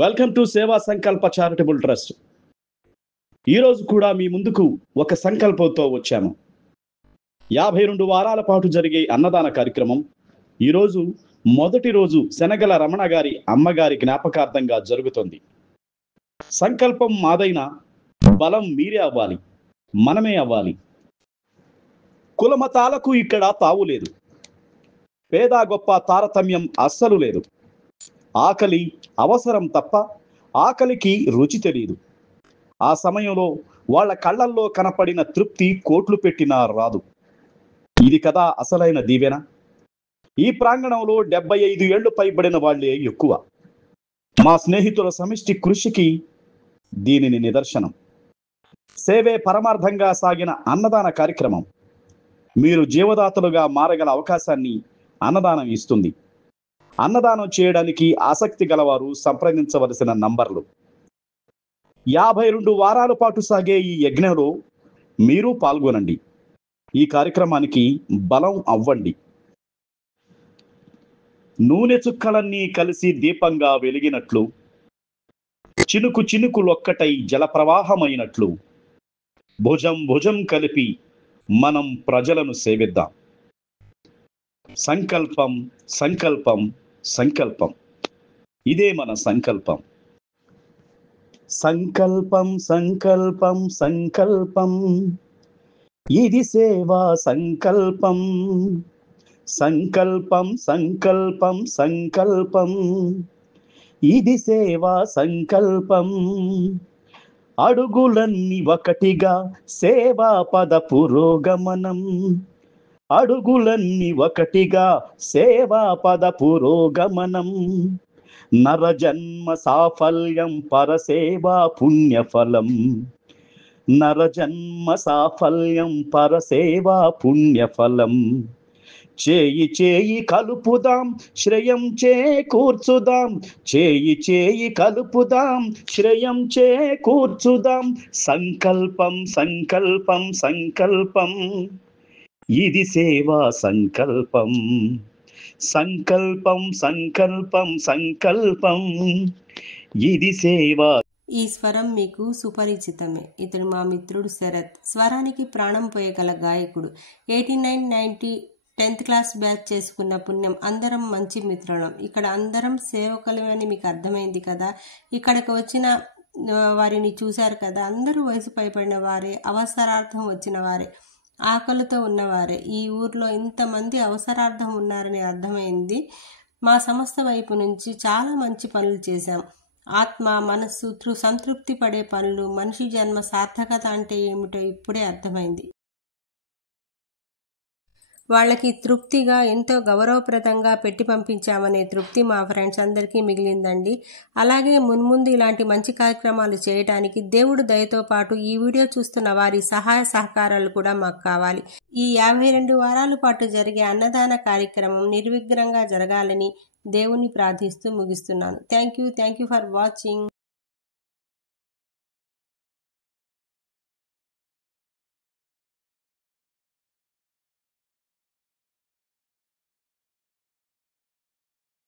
Welcome to సేవా సంకల్ప charitable trust. ఈరోజు కూడా మీ ముందుకు ఒక సంకల్పంతో వచ్చాము. 52 వారాల పాటు జరిగే అన్నదాన కార్యక్రమం ఈరోజు మొదటి రోజు శనగల రమణ గారి అమ్మగారి జ్ఞాపకార్థంగా జరుగుతుంది. సంకల్పం మాదైన బలం మీరే అవ్వాలి, మనమే అవ్వాలి. కులమతాలకు ఇక్కడ తావు లేదు, పేద గొప్ప తారతమ్యం అస్సలు లేదు. ఆకలి అవసరం తప్ప ఆకలికి రుచి తెలియదు. ఆ సమయంలో వాళ్ళ కళ్ళల్లో కనపడిన తృప్తి కోట్లు పెట్టినా రాదు. ఇది కదా అసలైన దీవెన. ఈ ప్రాంగణంలో 75 ఏళ్లు పైబడిన వాళ్లే ఎక్కువ. మా స్నేహితుల సమిష్టి కృషికి దీనిని నిదర్శనం. సేవే పరమార్థంగా సాగిన అన్నదాన కార్యక్రమం మీరు జీవదాతలుగా మారగల అవకాశాన్ని అన్నదానం ఇస్తుంది. అన్నదానం చేయడానికి ఆసక్తి గలవారు సంప్రదించవలసిన నంబర్లు. 52 వారాల పాటు సాగే ఈ యజ్ఞంలో మీరు పాల్గొనండి. ఈ కార్యక్రమానికి బలం అవ్వండి. నూనె చుక్కలన్నీ కలిసి దీపంగా వెలిగినట్లు, చినుకు చినుకులొక్కటై జలప్రవాహమైనట్లు భుజం భుజం కలిపి మనం ప్రజలను సేవిద్దాం. సంకల్పం సంకల్పం సంకల్పం, ఇదే మన సంకల్పం. సంకల్పం సంకల్పం సంకల్పం, ఇది సేవా సంకల్పం. సంకల్పం సంకల్పం సంకల్పం, ఇది సేవా సంకల్పం. అడుగులన్నీ ఒకటిగా సేవా పద పురోగమనం. అడుగులన్నీ ఒకటిగా సేవా పద పురోగమనం. నరజన్మ సాఫల్యం పరసేవా పుణ్యఫలం. నరజన్మ సాఫల్యం పరసేవా పుణ్యఫలం. చేయి చేయి కలుపుదాం శ్రేయం చేకూర్చుదాం. చేయి చేయి కలుపుదాం శ్రేయం చేకూర్చుదాం. సంకల్పం సంకల్పం సంకల్పం, ఇది సేవా సంకల్పం. సంకల్పం సంకల్పం సంకల్పం, ఇది సేవా. ఈ స్వరం మీకు సుపరిచితమే. ఇతడు మా మిత్రుడు శరత్, స్వరానికి ప్రాణం పోయగల గాయకుడు. 89, 90 10th క్లాస్ బ్యాచ్ చేసుకున్న పుణ్యం. అందరం మంచి మిత్రులం. ఇక్కడ అందరం సేవకులమని మీకు అర్థమైంది కదా. ఇక్కడికి వచ్చిన వారిని చూశారు కదా. అందరూ వయసు పైబడిన వారే, అవసరార్థం వచ్చిన వారే, ఆకలితో ఉన్నవారే. ఈ ఊర్లో ఇంతమంది అవసరార్థం ఉన్నారని అర్థమైంది. మా సంస్థ వైపు నుంచి చాలా మంచి పనులు చేశాం. ఆత్మ మనస్సు సంతృప్తి పడే పనులు. మనిషి జన్మ సార్థకత అంటే ఏమిటో ఇప్పుడే అర్థమైంది. వాళ్ళకి తృప్తిగా ఎంతో గౌరవప్రదంగా పెట్టి పంపించామనే తృప్తి మా ఫ్రెండ్స్ అందరికీ మిగిలిందండి. అలాగే మున్ముందు ఇలాంటి మంచి కార్యక్రమాలు చేయడానికి దేవుడు దయతో పాటు ఈ వీడియో చూస్తున్న వారి సహాయ సహకారాలు కూడా మాకు కావాలి. ఈ 52 వారాల పాటు జరిగే అన్నదాన కార్యక్రమం నిర్విఘ్నంగా జరగాలని దేవుని ప్రార్థిస్తూ ముగిస్తున్నాను. Thank you for watching.